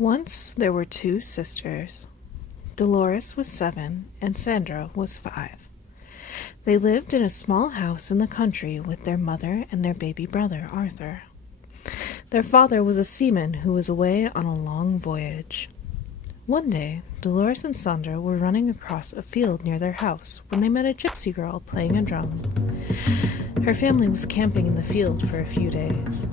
Once there were two sisters. Dolores was 7 and Sandra was 5. They lived in a small house in the country with their mother and their baby brother, Arthur. Their father was a seaman who was away on a long voyage. One day, Dolores and Sandra were running across a field near their house when they met a gypsy girl playing a drum. Her family was camping in the field for a few days.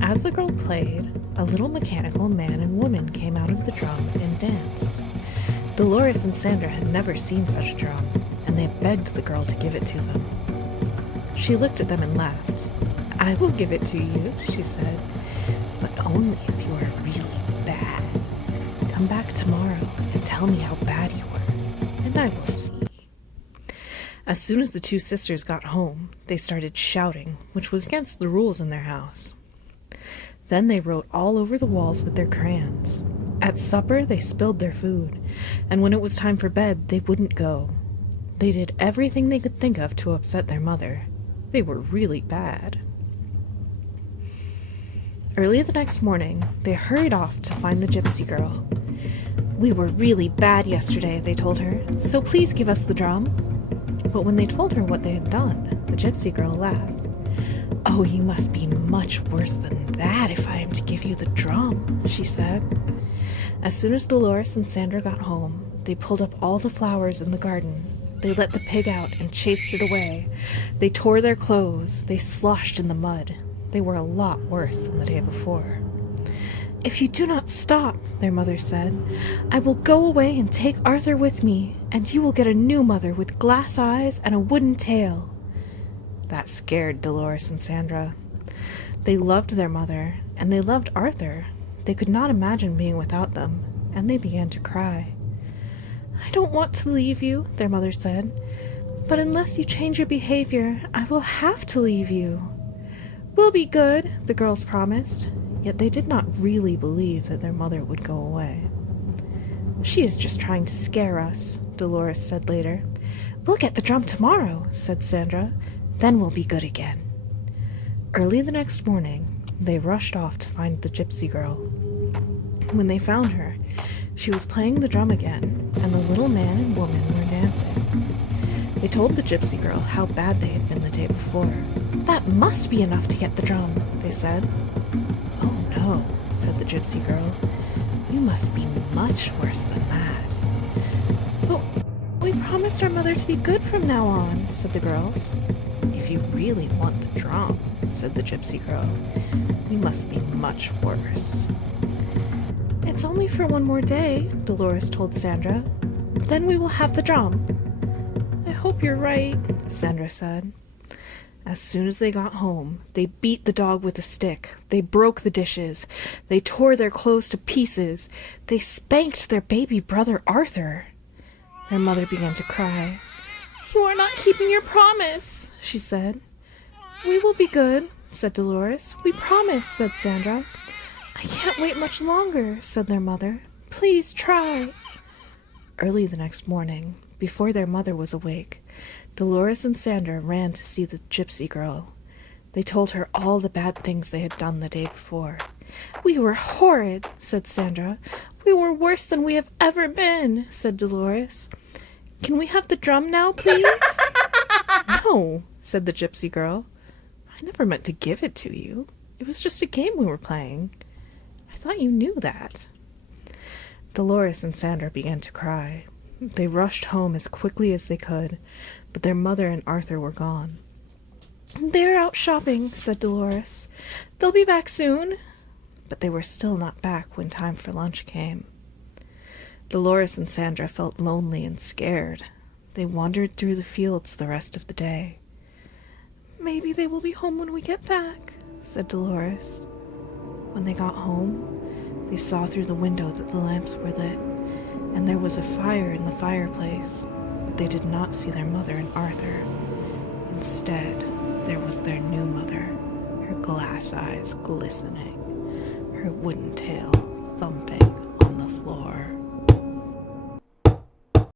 As the girl played, a little mechanical man and woman came out of the drum and danced. Dolores and Sandra had never seen such a drum, and they begged the girl to give it to them. She looked at them and laughed. "I will give it to you," she said, "but only if you are really bad. Come back tomorrow and tell me how bad you were, and I will see." As soon as the two sisters got home, they started shouting, which was against the rules in their house. Then they wrote all over the walls with their crayons. At supper, they spilled their food, and when it was time for bed, they wouldn't go. They did everything they could think of to upset their mother. They were really bad. Early the next morning, they hurried off to find the gypsy girl. "We were really bad yesterday," they told her, "so please give us the drum." But when they told her what they had done, the gypsy girl laughed. "Oh, you must be much worse than that if I am to give you the drum," she said. As soon as Dolores and Sandra got home, they pulled up all the flowers in the garden. They let the pig out and chased it away. They tore their clothes. They sloshed in the mud. They were a lot worse than the day before. "If you do not stop," their mother said, "I will go away and take Arthur with me, and you will get a new mother with glass eyes and a wooden tail." That scared Dolores and Sandra. They loved their mother, and they loved Arthur. They could not imagine being without them, and they began to cry. "I don't want to leave you," their mother said, "but unless you change your behavior, I will have to leave you." "We'll be good," the girls promised, yet they did not really believe that their mother would go away. "She is just trying to scare us," Dolores said later. "We'll get the drum tomorrow," said Sandra. "Then we'll be good again." Early the next morning, they rushed off to find the gypsy girl. When they found her, she was playing the drum again, and the little man and woman were dancing. They told the gypsy girl how bad they had been the day before. "That must be enough to get the drum," they said. "Oh no," said the gypsy girl. "You must be much worse than that." "But we promised our mother to be good from now on," said the girls. "If you really want the drum," said the gypsy girl, "you must be much worse." "It's only for one more day," Dolores told Sandra. "Then we will have the drum." "I hope you're right," Sandra said. As soon as they got home, they beat the dog with a stick. They broke the dishes. They tore their clothes to pieces. They spanked their baby brother Arthur. Their mother began to cry. "You are not keeping your promise," she said. "We will be good," said Dolores. "We promise," said Sandra. "I can't wait much longer," said their mother. "Please try." Early the next morning, before their mother was awake, Dolores and Sandra ran to see the gypsy girl. They told her all the bad things they had done the day before. "We were horrid," said Sandra. "We were worse than we have ever been," said Dolores. "Can we have the drum now, please?" "No," said the gypsy girl. "I never meant to give it to you. It was just a game we were playing. I thought you knew that." Dolores and Sandra began to cry. They rushed home as quickly as they could, but their mother and Arthur were gone. "They're out shopping," said Dolores. "They'll be back soon." But they were still not back when time for lunch came. Dolores and Sandra felt lonely and scared. They wandered through the fields the rest of the day. "Maybe they will be home when we get back," said Dolores. When they got home, they saw through the window that the lamps were lit, and there was a fire in the fireplace, but they did not see their mother and Arthur. Instead, there was their new mother, her glass eyes glistening, her wooden tail thumping